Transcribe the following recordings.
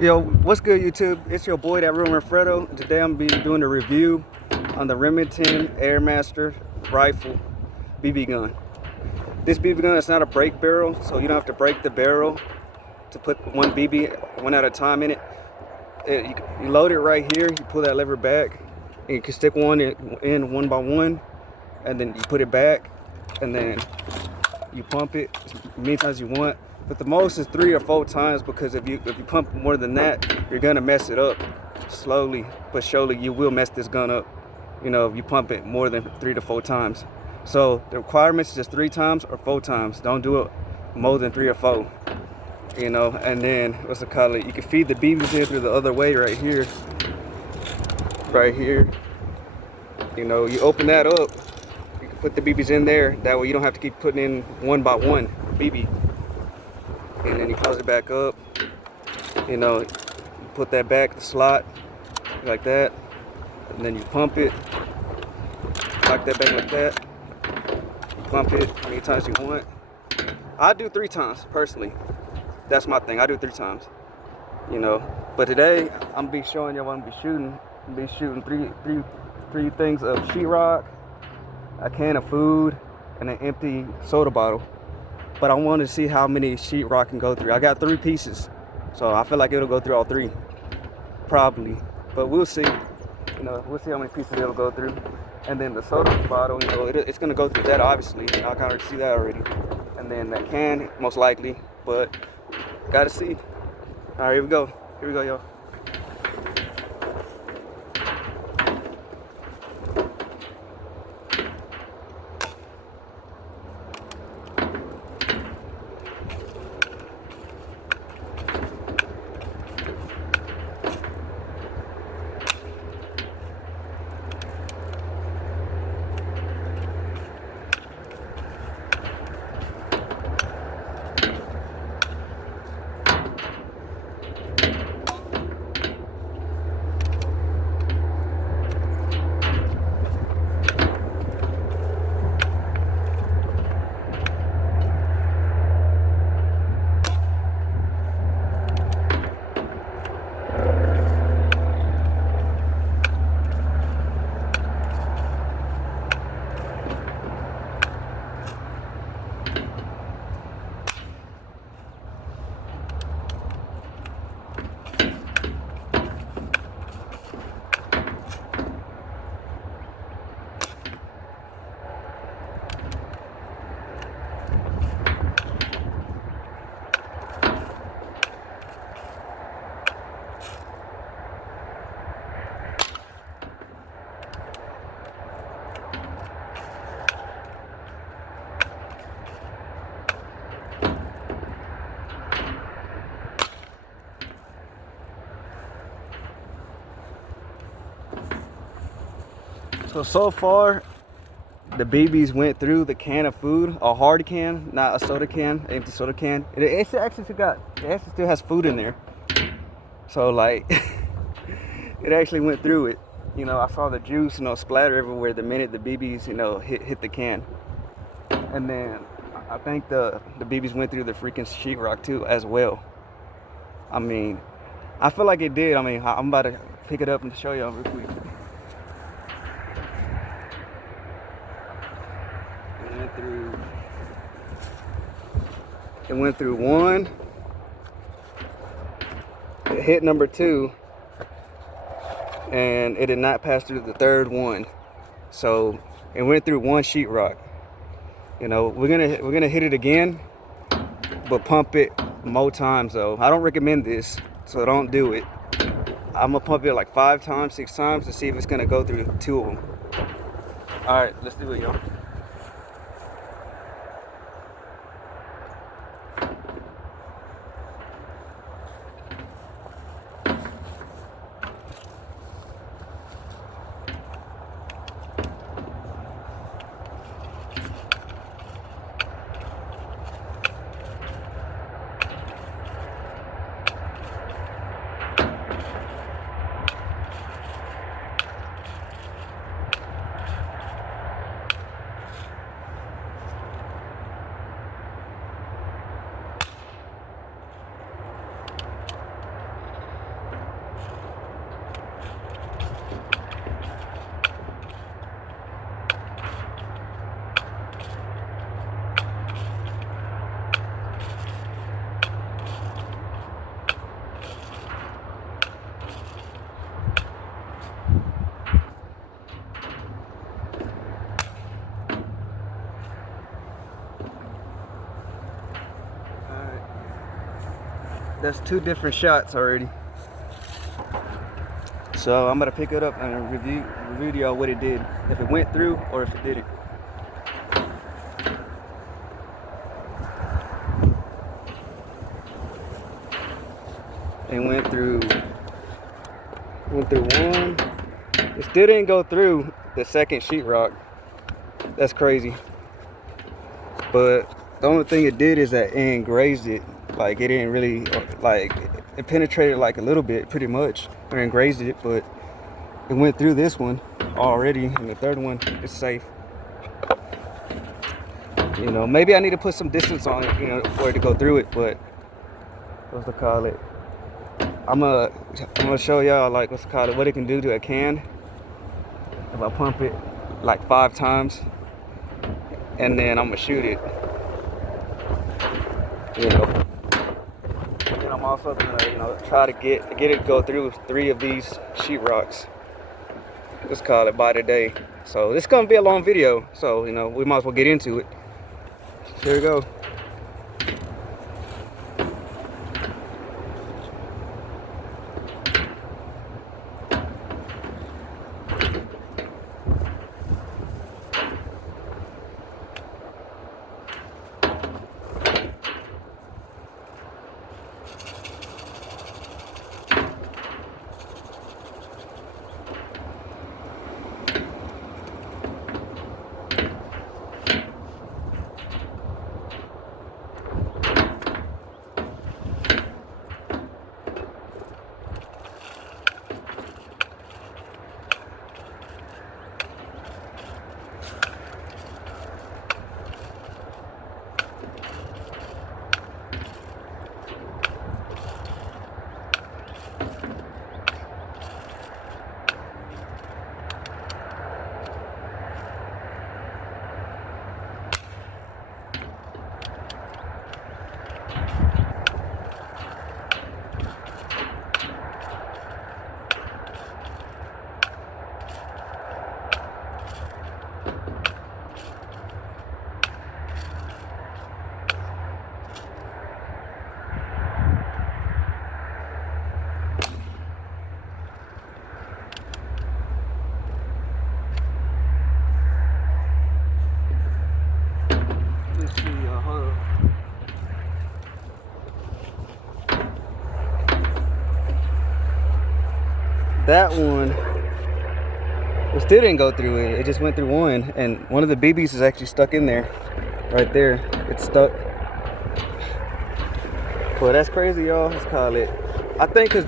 Yo, what's good, YouTube? It's your boy, that Rumor Fredo. Today I'm gonna be doing a review on the Remington Airmaster rifle BB gun. This BB gun is not a break barrel, so you don't have to break the barrel to put one BB one at a time in it. You load it right here. You pull that lever back, and you can stick one in one by one, and then you put it back, and then you pump it as many times as you want. But the most is 3 or 4 times, because if you pump more than that, you're gonna mess it up. Slowly but surely you will mess this gun up, you know, if you pump it more than 3 to 4 times. So the requirements is just 3 times or 4 times. Don't do it more than 3 or 4, you know. And then what's it called, you can feed the BBs in through the other way right here, you know. You open that up, you can put the BBs in there. That way you don't have to keep putting in one by one BB. And then you close it back up, you know, you put that back, the slot, like that, and then you pump it, lock that back like that, you pump it how many times you want. I do 3 times, personally. That's my thing, I do 3 times, you know. But today, I'm gonna be showing y'all what I'm gonna be shooting. I'm gonna be shooting three things of sheetrock, a can of food, and an empty soda bottle. But I want to see how many sheetrock can go through. I got 3 pieces, so I feel like it'll go through all 3, probably. But we'll see. You know, we'll see how many pieces it'll go through. And then the soda bottle, you know, it's gonna go through that, obviously. I can already see that already. And then that can, most likely. But gotta see. All right, here we go. Here we go, y'all. So far, the BBs went through the can of food, a hard can, not a soda can, empty soda can. It actually still has food in there. So like, it actually went through it. You know, I saw the juice, you know, splatter everywhere the minute the BBs, you know, hit the can. And then I think the BBs went through the freaking sheetrock too, as well. I mean, I feel like it did. I mean, I'm about to pick it up and show y'all real quick. It went through 1. It hit number 2, and it did not pass through the 3rd one. So it went through 1 sheetrock. You know, we're gonna hit it again, but pump it more times though. I don't recommend this, so don't do it. I'm gonna pump it like 5 times, 6 times to see if it's gonna go through 2 of them. All right, let's do it, y'all. that's 2 different shots already. So I'm gonna pick it up and review y'all what it did, if it went through or if it didn't. And went through one. It still didn't go through the second sheetrock. That's crazy. But the only thing it did is that it grazed it. Like, it didn't really, like, it penetrated like a little bit, pretty much, or grazed it, but it went through this one already, and the third one is safe. You know, maybe I need to put some distance on it, you know, for it to go through it, but what's to call it? I'm gonna show y'all, like, what's to call it, what it can do to a can if I pump it like 5 times, and then I'm gonna shoot it. You know, and I'm also gonna, you know, try to get it to go through 3 of these sheetrocks. Let's call it by today. So this is gonna be a long video, so you know we might as well get into it. Here we go. That one, it still didn't go through it. It just went through one, and one of the BBs is actually stuck in there, right there. It's stuck. Well, that's crazy, y'all. Let's call it. I think because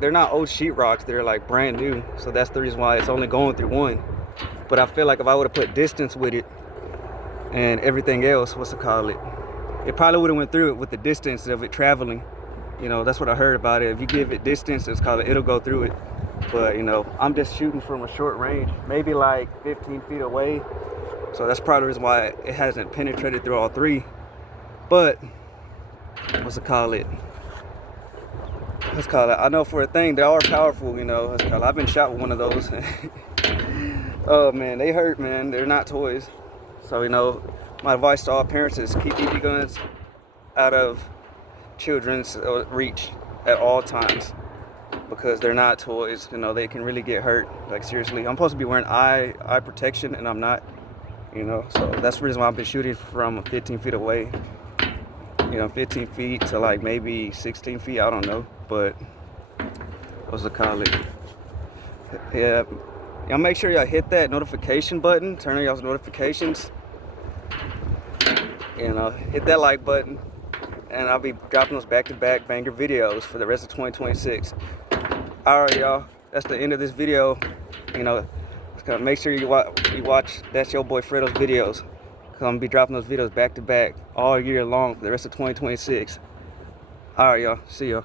they're not old sheetrocks. They're like brand new, so that's the reason why it's only going through one. But I feel like if I would have put distance with it and everything else, what's to call it, it probably would have went through it with the distance of it traveling. You know, that's what I heard about it. If you give it distance, it's called it'll go through it. But you know, I'm just shooting from a short range, maybe like 15 feet away. So that's probably the reason why it hasn't penetrated through all 3. But what's it call it? Let's call it. I know for a thing they are powerful. You know, let's call it. I've been shot with one of those. Oh man, they hurt, man. They're not toys. So you know, my advice to all parents is keep BB guns out of children's reach at all times, because they're not toys. You know, they can really get hurt, like seriously. I'm supposed to be wearing eye protection and I'm not, you know, so that's the reason why I've been shooting from 15 feet away, you know, 15 feet to like maybe 16 feet, I don't know. But what's it call it? Yeah, y'all make sure y'all hit that notification button, turn on y'all's notifications, you know, hit that like button, and I'll be dropping those back-to-back banger videos for the rest of 2026. Alright, y'all, that's the end of this video. You know, make sure you watch That's Your Boy Fredo's videos, because I'm going to be dropping those videos back-to-back all year long for the rest of 2026. Alright, y'all, see y'all.